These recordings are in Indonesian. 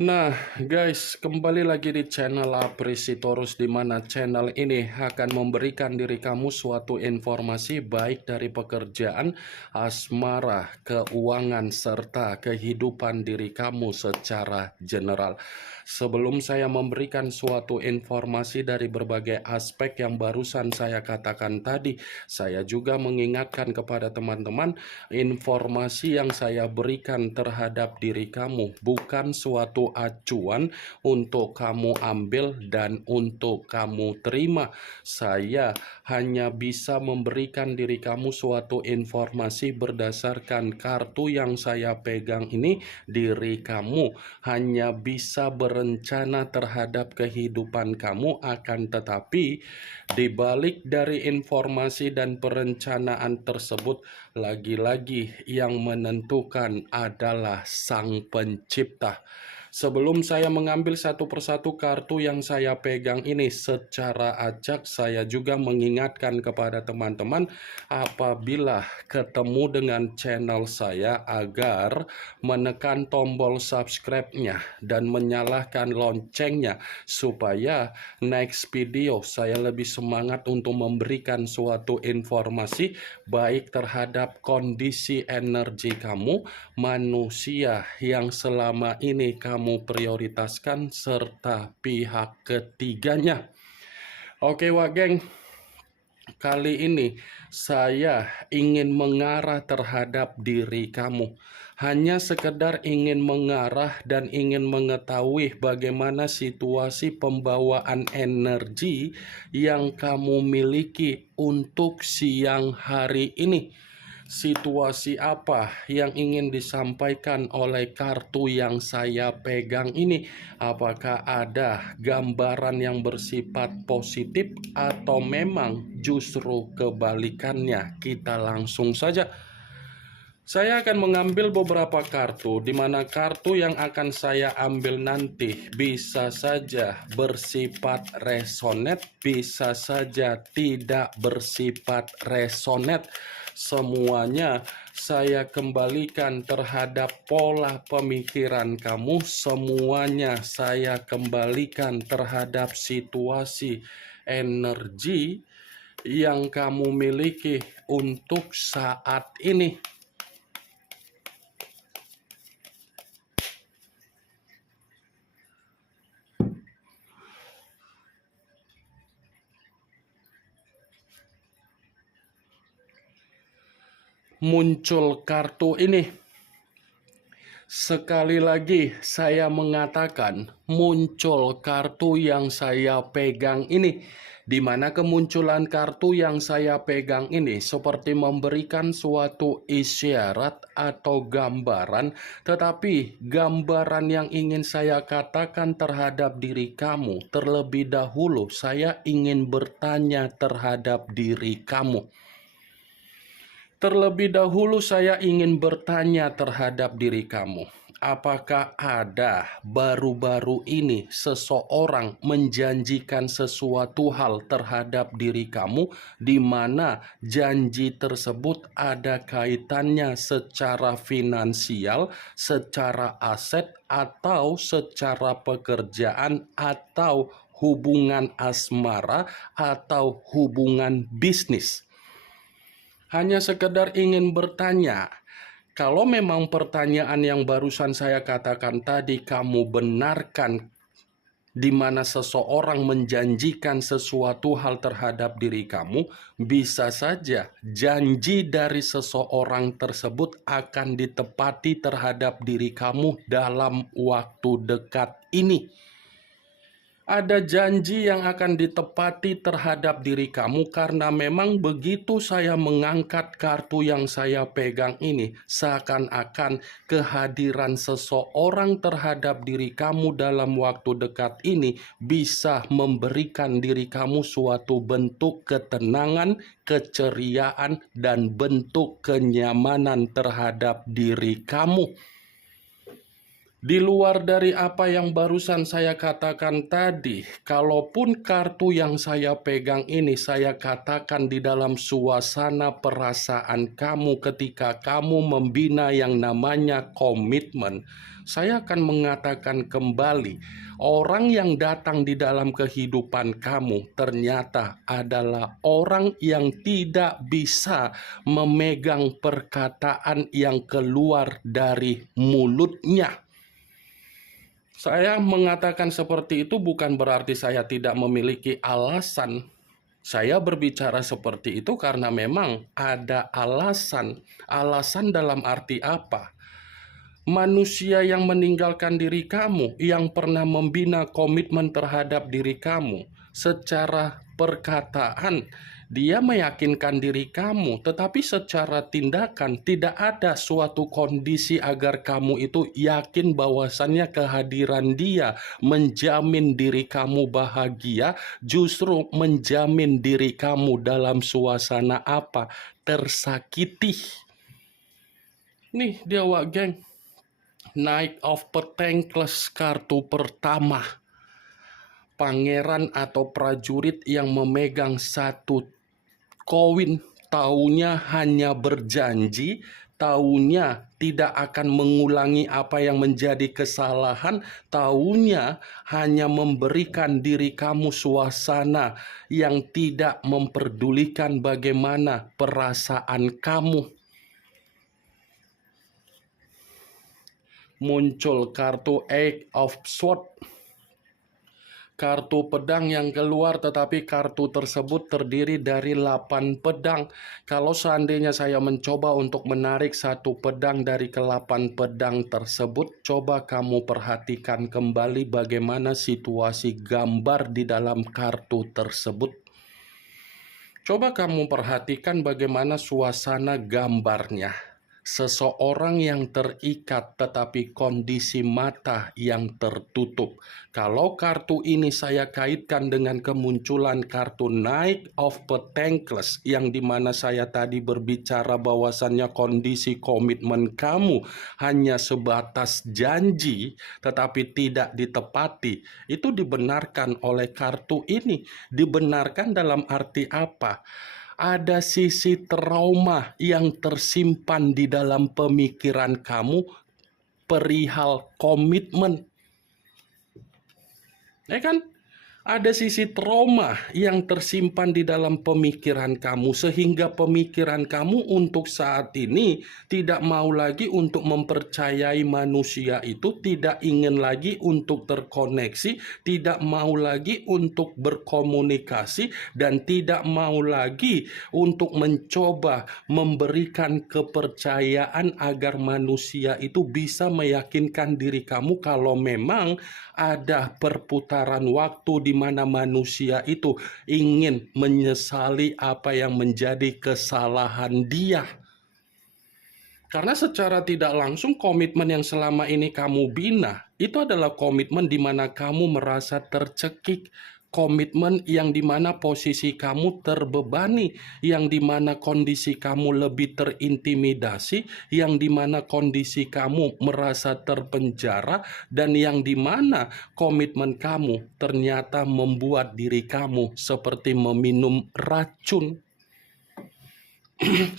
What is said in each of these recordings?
Nah, guys, kembali lagi di channel Apresitorus, di mana channel ini akan memberikan diri kamu suatu informasi baik dari pekerjaan, asmara, keuangan, serta kehidupan diri kamu secara general. Sebelum saya memberikan suatu informasi dari berbagai aspek yang barusan saya katakan tadi, saya juga mengingatkan kepada teman-teman, informasi yang saya berikan terhadap diri kamu bukan suatu acuan untuk kamu ambil dan untuk kamu terima. Saya hanya bisa memberikan diri kamu suatu informasi berdasarkan kartu yang saya pegang ini. Diri kamu hanya bisa berencana terhadap kehidupan kamu, akan tetapi di balik dari informasi dan perencanaan tersebut, lagi-lagi yang menentukan adalah Sang Pencipta. Sebelum saya mengambil satu persatu kartu yang saya pegang ini secara acak, saya juga mengingatkan kepada teman-teman apabila ketemu dengan channel saya agar menekan tombol subscribe-nya dan menyalakan loncengnya supaya next video saya lebih semangat untuk memberikan suatu informasi baik terhadap kondisi energi kamu, manusia yang selama ini kamu prioritaskan, serta pihak ketiganya. Oke, Wak Geng, kali ini saya ingin mengarah terhadap diri kamu. Hanya sekedar ingin mengarah dan ingin mengetahui bagaimana situasi pembawaan energi yang kamu miliki untuk siang hari ini. Situasi apa yang ingin disampaikan oleh kartu yang saya pegang ini? Apakah ada gambaran yang bersifat positif atau memang justru kebalikannya? Kita langsung saja. Saya akan mengambil beberapa kartu, di mana kartu yang akan saya ambil nanti bisa saja bersifat resonate, bisa saja tidak bersifat resonate. Semuanya saya kembalikan terhadap pola pemikiran kamu, semuanya saya kembalikan terhadap situasi energi yang kamu miliki untuk saat ini. Muncul kartu ini. Sekali lagi saya mengatakan muncul kartu yang saya pegang ini, di mana kemunculan kartu yang saya pegang ini seperti memberikan suatu isyarat atau gambaran, tetapi gambaran yang ingin saya katakan terhadap diri kamu, terlebih dahulu saya ingin bertanya terhadap diri kamu. Terlebih dahulu saya ingin bertanya terhadap diri kamu. Apakah ada baru-baru ini seseorang menjanjikan sesuatu hal terhadap diri kamu, di mana janji tersebut ada kaitannya secara finansial, secara aset, atau secara pekerjaan, atau hubungan asmara, atau hubungan bisnis? Hanya sekedar ingin bertanya, kalau memang pertanyaan yang barusan saya katakan tadi kamu benarkan, di mana seseorang menjanjikan sesuatu hal terhadap diri kamu, bisa saja janji dari seseorang tersebut akan ditepati terhadap diri kamu dalam waktu dekat ini. Ada janji yang akan ditepati terhadap diri kamu, karena memang begitu saya mengangkat kartu yang saya pegang ini, seakan-akan kehadiran seseorang terhadap diri kamu dalam waktu dekat ini bisa memberikan diri kamu suatu bentuk ketenangan, keceriaan, dan bentuk kenyamanan terhadap diri kamu. Di luar dari apa yang barusan saya katakan tadi, kalaupun kartu yang saya pegang ini saya katakan di dalam suasana perasaan kamu ketika kamu membina yang namanya komitmen, saya akan mengatakan kembali, orang yang datang di dalam kehidupan kamu ternyata adalah orang yang tidak bisa memegang perkataan yang keluar dari mulutnya. Saya mengatakan seperti itu bukan berarti saya tidak memiliki alasan. Saya berbicara seperti itu karena memang ada alasan. Alasan dalam arti apa? Manusia yang meninggalkan diri kamu, yang pernah membina komitmen terhadap diri kamu, secara perkataan dia meyakinkan diri kamu, tetapi secara tindakan tidak ada suatu kondisi agar kamu itu yakin bahwasannya kehadiran dia menjamin diri kamu bahagia, justru menjamin diri kamu dalam suasana apa? Tersakiti. Nih dia wak geng, Knight of Pentacles kartu pertama. Pangeran atau prajurit yang memegang satu koin, taunya hanya berjanji, taunya tidak akan mengulangi apa yang menjadi kesalahan, taunya hanya memberikan diri kamu suasana yang tidak memperdulikan bagaimana perasaan kamu. Muncul kartu Eight of Swords. Kartu pedang yang keluar, tetapi kartu tersebut terdiri dari 8 pedang. Kalau seandainya saya mencoba untuk menarik satu pedang dari ke-8 pedang tersebut, coba kamu perhatikan kembali bagaimana situasi gambar di dalam kartu tersebut. Coba kamu perhatikan bagaimana suasana gambarnya. Seseorang yang terikat tetapi kondisi mata yang tertutup. Kalau kartu ini saya kaitkan dengan kemunculan kartu Knight of Pentacles, yang dimana saya tadi berbicara bahwasannya kondisi komitmen kamu hanya sebatas janji tetapi tidak ditepati, itu dibenarkan oleh kartu ini. Dibenarkan dalam arti apa? Ada sisi trauma yang tersimpan di dalam pemikiran kamu perihal komitmen. Ya kan? Ada sisi trauma yang tersimpan di dalam pemikiran kamu, sehingga pemikiran kamu untuk saat ini tidak mau lagi untuk mempercayai manusia itu, tidak ingin lagi untuk terkoneksi, tidak mau lagi untuk berkomunikasi, dan tidak mau lagi untuk mencoba memberikan kepercayaan agar manusia itu bisa meyakinkan diri kamu kalau memang ada perputaran waktu di mana manusia itu ingin menyesali apa yang menjadi kesalahan dia. Karena secara tidak langsung komitmen yang selama ini kamu bina, itu adalah komitmen di mana kamu merasa tercekik. Komitmen yang dimana posisi kamu terbebani, yang dimana kondisi kamu lebih terintimidasi, yang dimana kondisi kamu merasa terpenjara, dan yang dimana komitmen kamu ternyata membuat diri kamu seperti meminum racun.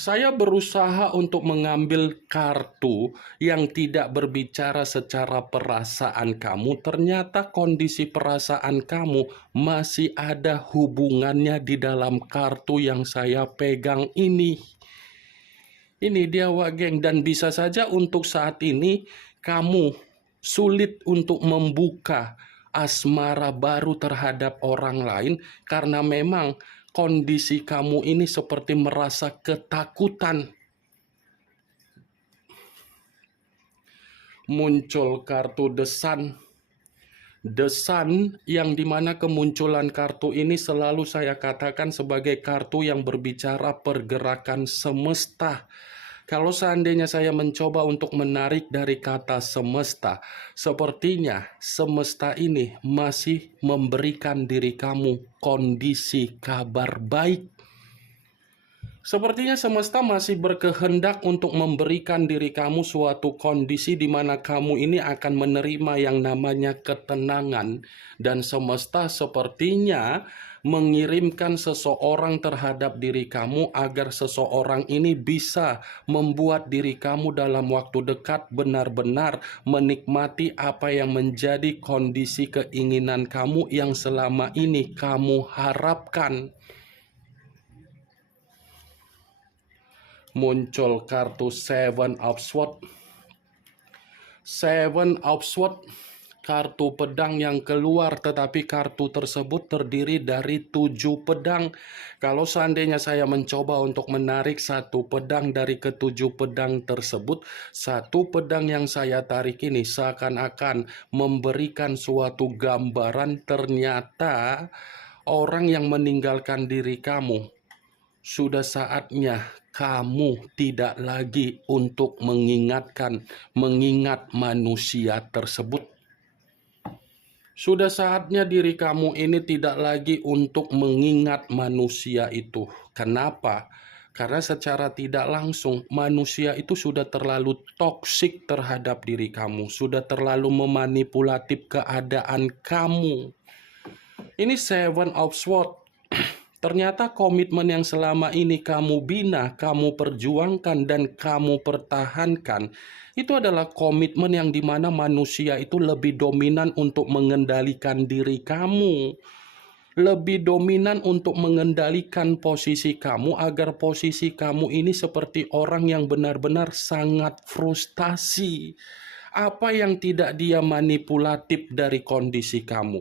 Saya berusaha untuk mengambil kartu yang tidak berbicara secara perasaan kamu. Ternyata kondisi perasaan kamu masih ada hubungannya di dalam kartu yang saya pegang ini. Ini dia wak geng, dan bisa saja untuk saat ini kamu sulit untuk membuka asmara baru terhadap orang lain karena memang kondisi kamu ini seperti merasa ketakutan. Muncul kartu The Sun. The Sun, yang dimana kemunculan kartu ini selalu saya katakan sebagai kartu yang berbicara pergerakan semesta. Kalau seandainya saya mencoba untuk menarik dari kata semesta, sepertinya semesta ini masih memberikan diri kamu kondisi kabar baik. Sepertinya semesta masih berkehendak untuk memberikan diri kamu suatu kondisi di mana kamu ini akan menerima yang namanya ketenangan. Dan semesta sepertinya mengirimkan seseorang terhadap diri kamu agar seseorang ini bisa membuat diri kamu dalam waktu dekat benar-benar menikmati apa yang menjadi kondisi keinginan kamu yang selama ini kamu harapkan. Muncul kartu Seven of Swords. Seven of Swords, kartu pedang yang keluar, tetapi kartu tersebut terdiri dari 7 pedang. Kalau seandainya saya mencoba untuk menarik satu pedang dari ketujuh pedang tersebut, satu pedang yang saya tarik ini seakan-akan memberikan suatu gambaran ternyata orang yang meninggalkan diri kamu. Sudah saatnya kamu tidak lagi untuk mengingat manusia tersebut. Sudah saatnya diri kamu ini tidak lagi untuk mengingat manusia itu. Kenapa? Karena secara tidak langsung manusia itu sudah terlalu toksik terhadap diri kamu, sudah terlalu memanipulatif keadaan kamu. Ini Seven of Swords. Ternyata komitmen yang selama ini kamu bina, kamu perjuangkan, dan kamu pertahankan, itu adalah komitmen yang dimana manusia itu lebih dominan untuk mengendalikan diri kamu. Lebih dominan untuk mengendalikan posisi kamu agar posisi kamu ini seperti orang yang benar-benar sangat frustasi. Apa yang tidak dia manipulatif dari kondisi kamu?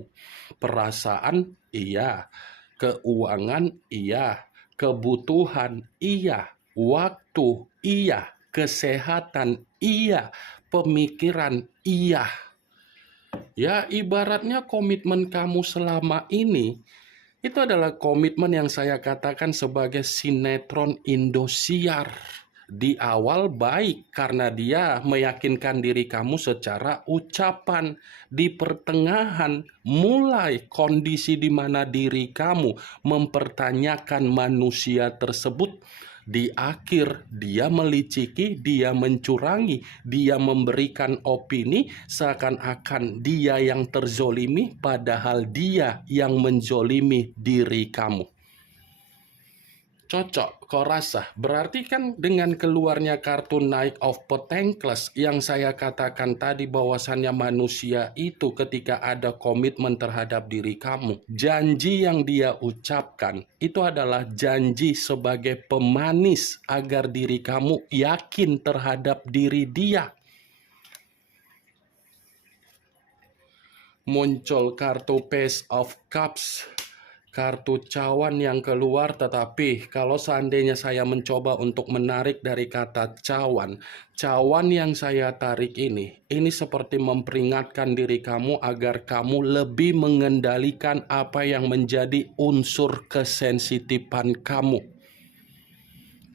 Perasaan, iya. Keuangan, iya. Kebutuhan, iya. Waktu, iya. Kesehatan, iya. Pemikiran, iya. Ya, ibaratnya komitmen kamu selama ini itu adalah komitmen yang saya katakan sebagai sinetron Indosiar. Di awal baik karena dia meyakinkan diri kamu secara ucapan. Di pertengahan mulai kondisi di mana diri kamu mempertanyakan manusia tersebut. Di akhir dia meliciki, dia mencurangi, dia memberikan opini seakan-akan dia yang terzolimi padahal dia yang menzolimi diri kamu. Cocok, kau rasa? Berarti kan dengan keluarnya kartu Knight of Pentacles yang saya katakan tadi bahwasannya manusia itu ketika ada komitmen terhadap diri kamu, janji yang dia ucapkan itu adalah janji sebagai pemanis agar diri kamu yakin terhadap diri dia. Muncul kartu Page of Cups. Kartu cawan yang keluar, tetapi kalau seandainya saya mencoba untuk menarik dari kata cawan yang saya tarik ini seperti memperingatkan diri kamu agar kamu lebih mengendalikan apa yang menjadi unsur kesensitifan kamu.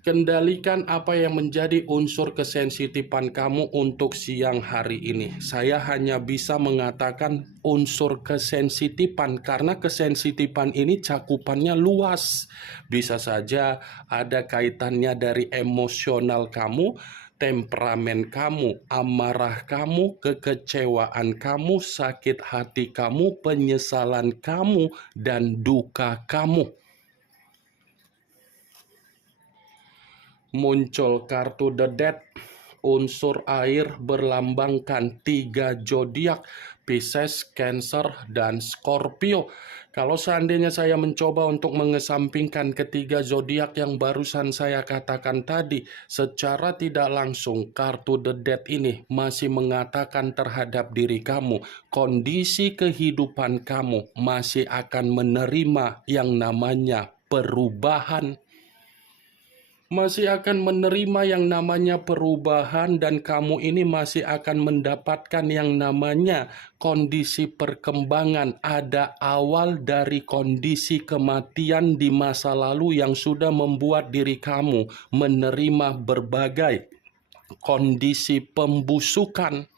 Kendalikan apa yang menjadi unsur kesensitifan kamu untuk siang hari ini. Saya hanya bisa mengatakan unsur kesensitifan karena kesensitifan ini cakupannya luas. Bisa saja ada kaitannya dari emosional kamu, temperamen kamu, amarah kamu, kekecewaan kamu, sakit hati kamu, penyesalan kamu, dan duka kamu. Muncul kartu The Death, unsur air berlambangkan 3 zodiak, Pisces, Cancer, dan Scorpio. Kalau seandainya saya mencoba untuk mengesampingkan ketiga zodiak yang barusan saya katakan tadi, secara tidak langsung kartu The Death ini masih mengatakan terhadap diri kamu, kondisi kehidupan kamu masih akan menerima yang namanya perubahan. Masih akan menerima yang namanya perubahan dan kamu ini masih akan mendapatkan yang namanya kondisi perkembangan. Ada awal dari kondisi kematian di masa lalu yang sudah membuat diri kamu menerima berbagai kondisi pembusukan.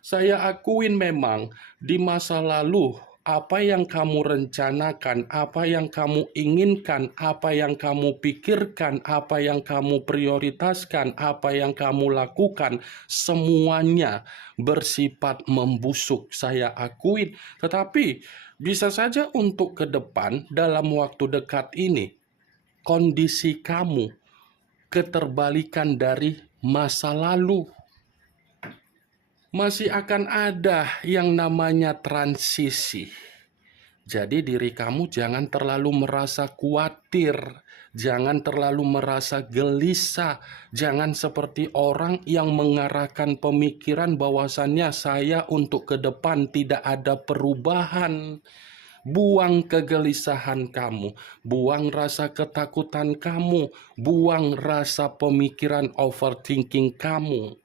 Saya akuin memang di masa lalu Apa yang kamu rencanakan, apa yang kamu inginkan, apa yang kamu pikirkan, apa yang kamu prioritaskan, apa yang kamu lakukan, semuanya bersifat membusuk. Saya akuin, tetapi bisa saja untuk ke depan dalam waktu dekat ini, kondisi kamu keterbalikan dari masa lalu. Masih akan ada yang namanya transisi. Jadi diri kamu jangan terlalu merasa khawatir, jangan terlalu merasa gelisah, jangan seperti orang yang mengarahkan pemikiran bahwasannya saya untuk ke depan tidak ada perubahan. Buang kegelisahan kamu, buang rasa ketakutan kamu, buang rasa pemikiran overthinking kamu.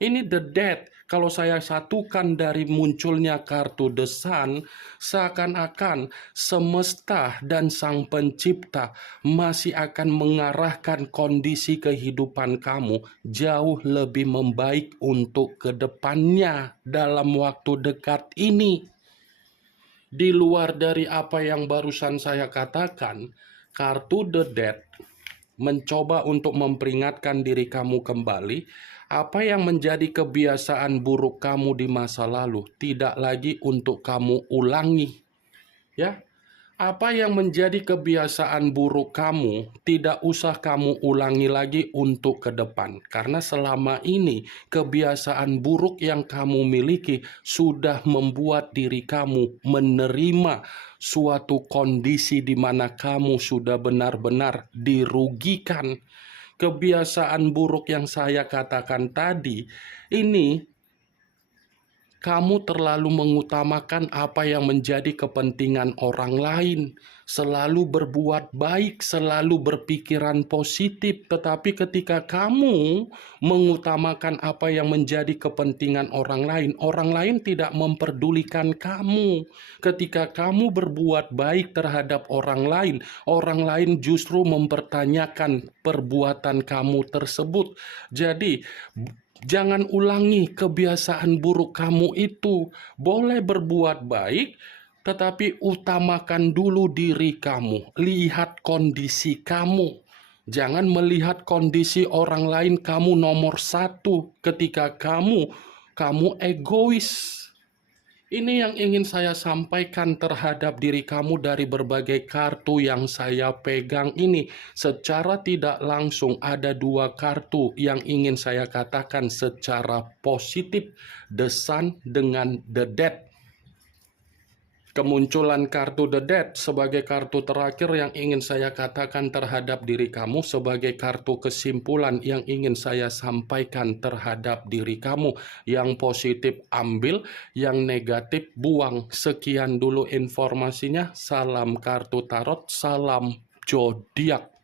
Ini the dead. Kalau saya satukan dari munculnya kartu The Sun, seakan-akan semesta dan Sang Pencipta masih akan mengarahkan kondisi kehidupan kamu jauh lebih membaik untuk kedepannya dalam waktu dekat ini. Di luar dari apa yang barusan saya katakan, kartu The Dead mencoba untuk memperingatkan diri kamu kembali, apa yang menjadi kebiasaan buruk kamu di masa lalu tidak lagi untuk kamu ulangi. Ya, apa yang menjadi kebiasaan buruk kamu tidak usah kamu ulangi lagi untuk ke depan. Karena selama ini kebiasaan buruk yang kamu miliki sudah membuat diri kamu menerima suatu kondisi di mana kamu sudah benar-benar dirugikan. Kebiasaan buruk yang saya katakan tadi, ini kamu terlalu mengutamakan apa yang menjadi kepentingan orang lain, selalu berbuat baik, selalu berpikiran positif, tetapi ketika kamu mengutamakan apa yang menjadi kepentingan orang lain tidak memperdulikan kamu. Ketika kamu berbuat baik terhadap orang lain justru mempertanyakan perbuatan kamu tersebut. Jadi, jangan ulangi kebiasaan buruk kamu itu. Boleh berbuat baik, tetapi utamakan dulu diri kamu. Lihat kondisi kamu. Jangan melihat kondisi orang lain kamu nomor satu ketika kamu egois. Ini yang ingin saya sampaikan terhadap diri kamu dari berbagai kartu yang saya pegang ini. Secara tidak langsung ada dua kartu yang ingin saya katakan secara positif. The Sun dengan The Dead. Kemunculan kartu The Dead sebagai kartu terakhir yang ingin saya katakan terhadap diri kamu, sebagai kartu kesimpulan yang ingin saya sampaikan terhadap diri kamu. Yang positif ambil, yang negatif buang. Sekian dulu informasinya. Salam kartu tarot, salam zodiak.